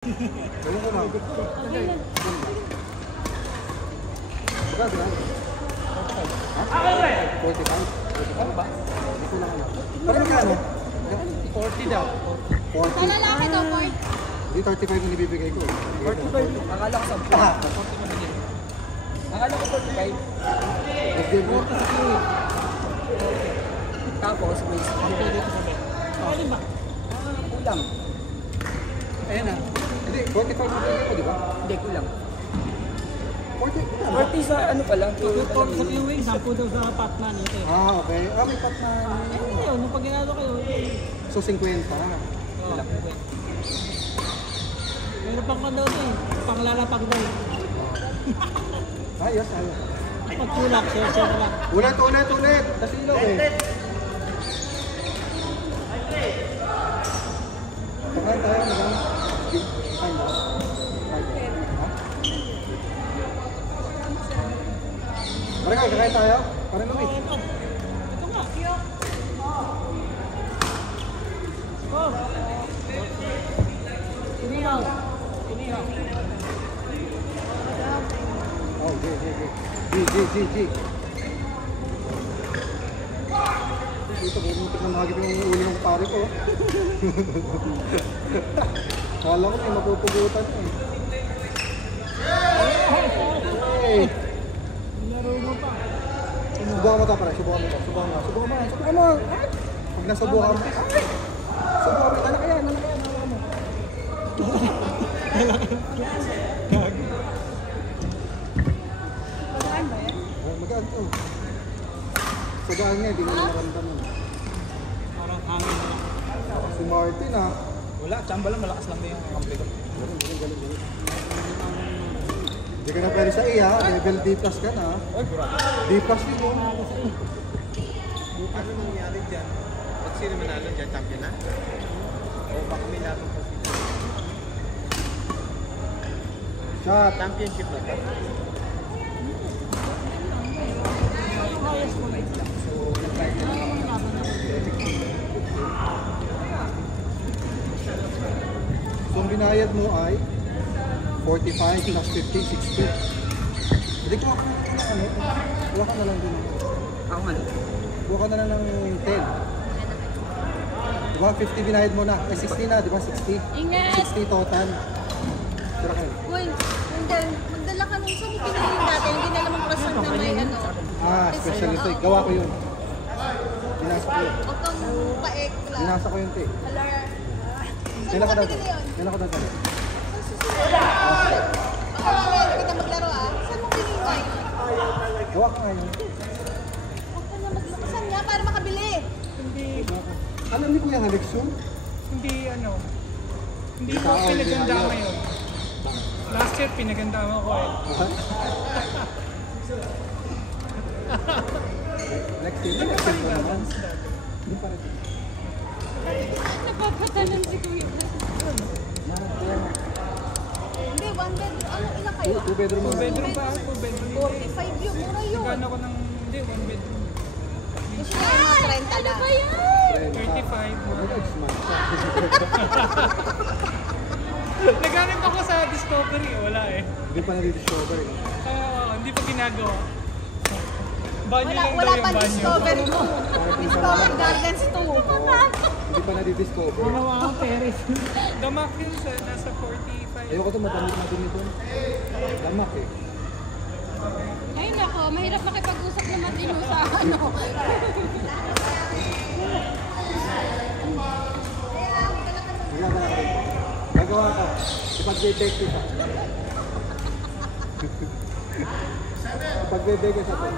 Ganyan ko na. Magkano yan? Ha? 45? 45 ba? Hindi ko lang alam. Parang magkano? 40 daw. 40? Sa lalaki to, 40. Hindi, 35 yung ibibigay ko. 45. Akala ko 10. 40 mo din. Akala ko 45. Nag-game mo. Tapos, may dito dito sa bed. Pwede ba? Kulang. Ayan na. Hindi, 45 yung ibibigay ko, di ba? Hindi, kulang. 40? 40 sa ano pa lang? Sa viewing, 10 daw sa Patman ito eh. Ah, okay. Ah, may pat na. Hindi yun, nung pag ginado kayo, So, 50. Kulang. meron pang daw ito eh, panglalapag daw. Ayos, ayos. Pag tulak, share na lang. Ulit, ulit, ulit. Kasi ilaw eh. Pagkain tayo, madam. Kain ba? Kain ba? Ha? Marika, kakain tayo? Parang Oo, lumit. ito. Ito nga. Oh. Inihaw. Inihaw. Oh, G. Dito, bumuntik na mahagip yung uli ng pare ko. Kala ko may mapupugutan eh. Hey! Laro mo pa. Subukan mo ito pare, subukan mo. Pag nasubukan mo, ay! Subukan mo, anak yan, mo. Magaan ba yan? Magaan to. Sagaan niya, hindi mo na maramdaman. Parang hangin na lang. Si Martin ah. Wala, tsamba lang. Malakas lang na yung kampi ko. Galing. Hindi ka na pwede sa iya, level D plus ka na. Ay, burado. D plus din mo. Ano nangyari dyan? Ba't sino manalo dyan? Champion na? O baka may laban pa sila? Shot. Championship na to? So ang binayad mo ay 45 plus 50, 60. Hindi kuha ka na lang ng ano. Kuha ka na lang din. Ako nga. Kuha ka na lang ng 10. Diba? 50 binayad mo na. Ay 60 na, di ba? 60. Ingat! 60 total. Tira kayo. Uy, magdala ka nung saan pinili natin. Hindi na naman croissant na may ano. Ah, special ito. Gawa ko yun. Binasa ko yun. Huwag kang paek lang. Binasa ko yun, te. Alar. Kailan ka daw? pinili yun? Kailan ka daw? Ang susunod. Baka mamaya kita maglaro ah. Saan mo pinili? Gawa ko nga yun. Huwag ka na maglaro. Saan nga? Para makabili. Alam ni Kuya Alex yun? Hindi ano, hindi ko Ikaw, pinaganda hindi ngayon. Last year pinaganda ko eh. Next year ba naman? Hindi pa rin. Napapatanan si Kuya. Hindi, one bed. Ano, ilan kayo? 2 bedroom mo. Bedroom pa ako, bedroom. 45 yun. Mura yun. Gana ko ng, hindi, 1 bedroom. Gusto ko yung mga 30 lang. Ano ba yan? 35 mo. Next month. Naghanap ako sa Discovery, wala eh. Hindi pa na-discover. Hindi pa ginagawa. Banyo lang Wala daw yung pa banyo. Discovery 2. Discovery Gardens 2. Hindi pa na-discover. Ginawa ko Paris. Damak yun sa nasa 45. Ayoko ito, madami doon. Damak eh. Ay nako, mahirap makipag-usap na matino sa ano. Magagawa ka rin. Gagawa ka. Ipag-bake kita. Ipag-bake sa ito.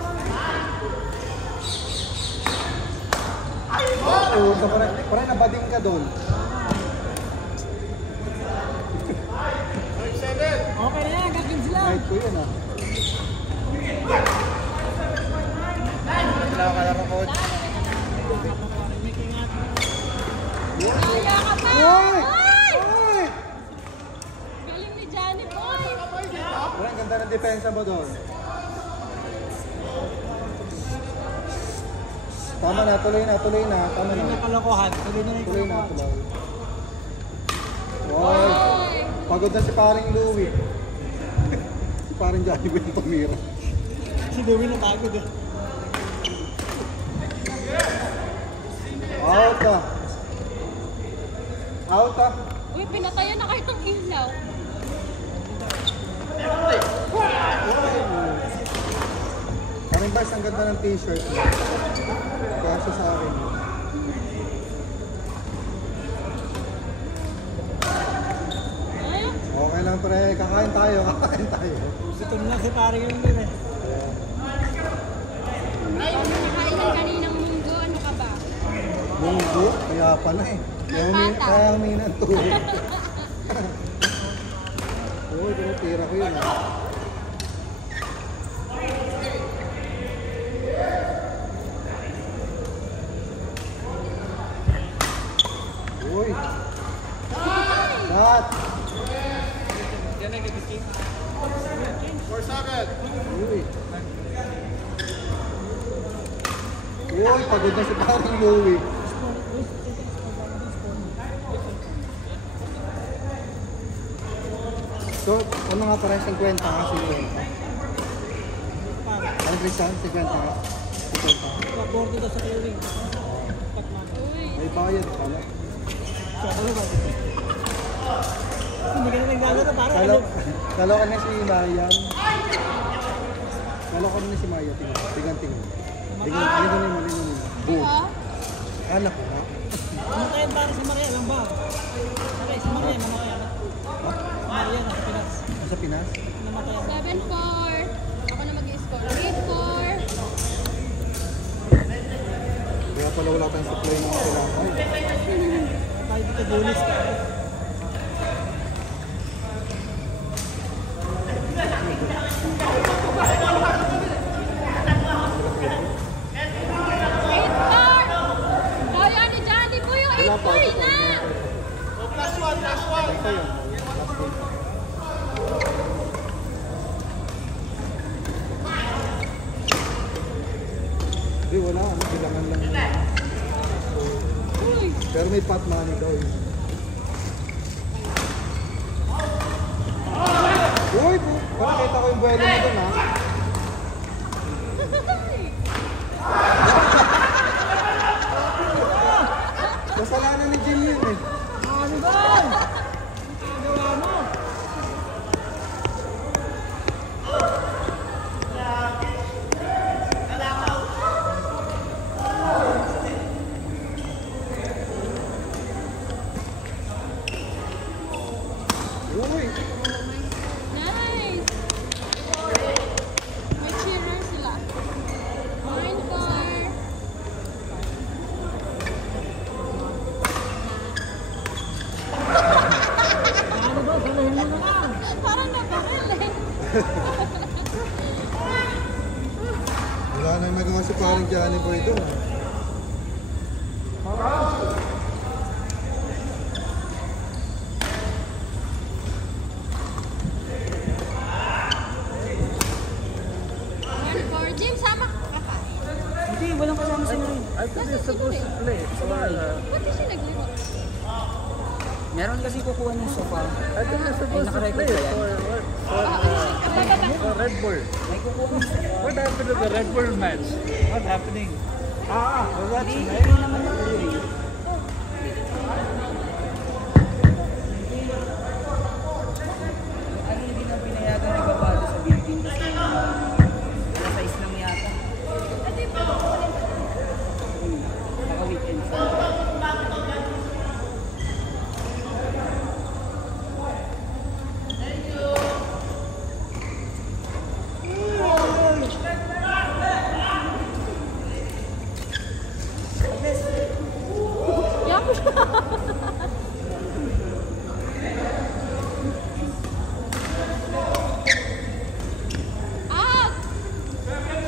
Oo, so parang nabading ka doon. Okay na yan, gakids lang. Kahit ko yun ah. Wala ka lang ako. Kaya ka pa! Uy! Ay! Uy! Galing ni Johnny Boy! Parang ganda ng depensa mo doon. Tama na, tuloy na. Tama Tuloy na. na kalokohan. Tuloy na yung Tuloy na, kalokohan. tuloy. Wow! Ay! Pagod na si paring Louie. Si paring Johnny Boy yung tumira. Si Louie na pagod eh. Out ah. Out ah. Uy, pinatayan na kayo ng ilaw. Paring Bars, ang ganda ng t-shirt mo. Kaso sa akin. Okay lang pre, kakain tayo. Gusto na si paring yung din eh. Nakain ng kaninang munggo, ano ka ba? Munggo, kaya pala eh. Pata. Kaya humingi ng tulog. Uy, tinatira ko yun ah. Uy! Shot! Yan ang gigising. Uy! Uy, pagod na si paring Louie. So, ano nga parang 50 nga, 50. Ano Christian? 50 nga? 50. Paporto daw sa clearing. Uy. May bayad pala. Ano ba? Hindi ka na naglalaro para Kalo, ano? kalo ka na si Marian. Kalo ka na si Maya. Tingnan. Tingnan, alin mo na yun. Boom. Ah? Anak ha? Ano tayo para si Maria? Alam ba? Okay, si Maria namatay. Si Maria nasa Pinas. Sa Pinas? Namatay. 7-4. Ako na mag-i-score. 8-4. Kaya pala wala tayong supply ng kailangan. Tayo dito bonus ka. Kaya ni Johnny po yung 8-4 na! Ito yun. Hindi, wala. Ano, bilangan lang yun. Uy! Pero may pot money daw yun. Uy! Parang kita ko yung buwelo mo dun ha. Kasalanan ni Jim yun eh. Ano ba? Gawa mo. Uy! Nice! May cheerer sila. 9-4. Ano ba? Salahin mo na lang. Parang nabaril eh. Wala nang nagawa si paring Johnny Boy doon ha. Jim, sama ka pa. Hindi, walang kasama si Maria. I thought you're supposed to play. Ba't di siya naglaro? Meron kasi kukuha ng sofa. I thought you're supposed to nakarecord play ba yan? for Red Bull. May kukuha ng sofa. What happened to the Red Bull match? What happening? Hindi naman natuloy. Ano hindi na pinayagan na ibabado sa building kasi alas 6 lang yata. Naka-weekend sa Yup. Out!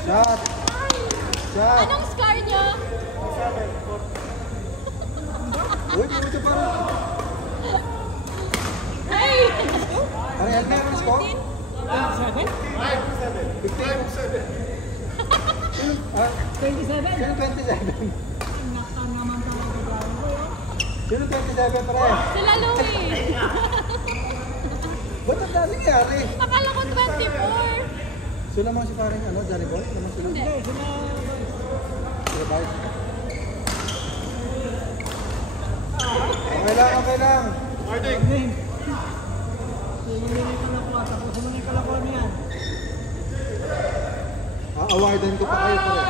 Shot! Shot! Anong score niyo? Uy, pumunta parang. Hey! Parang help me yung score? 27? 15. 27? Sino 27? Naktan naman talaga gagawin ko yun. Sino 27 pare? Sila Louie! Ba't ang dami nangyari? Akala ko 24. So naman si parang ano, Johnny Boy? Naman sila? Hindi. Sila ba? Okay lang, okay lang. Aawardan ko pa kayo pre.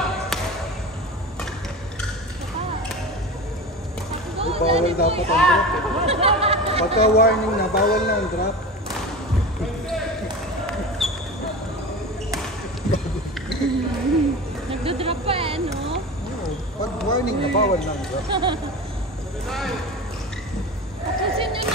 Di bawal dapat ang drop eh. Pagka warning na, bawal na ang drop. Nagdodrop pa eh, no? Pag warning na, bawal na ang drop. Kasi yun